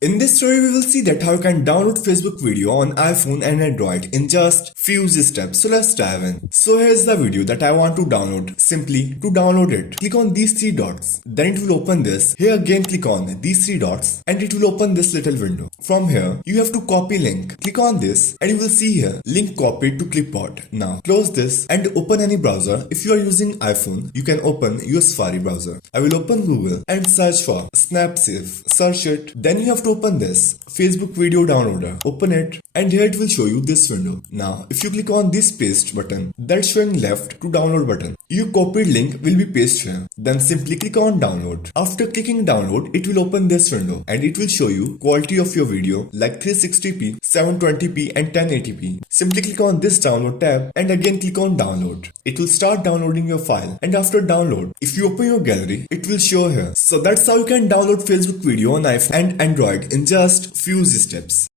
In this story, we will see that how you can download Facebook video on iPhone and Android in just few steps. So let's dive in. So here's the video that I want to download. Simply to download it, click on these three dots. Then it will open this. Here again click on these three dots and it will open this little window. From here, you have to copy link. Click on this and you will see here link copied to clipboard. Now close this and open any browser. If you are using iPhone, you can open your Safari browser. I will open Google and search for Snapsafe. Search it. Then you have to open this Facebook video downloader. Open it and here it will show you this window. Now if you click on this paste button that's showing left to download button, your copied link will be pasted here. Then simply click on download. After clicking download, it will open this window and it will show you quality of your video like 360p, 720p and 1080p. Simply click on this download tab and again click on download. It will start downloading your file, and after download, if you open your gallery, it will show here. So that's how you can download Facebook video on iPhone and Android in just few steps.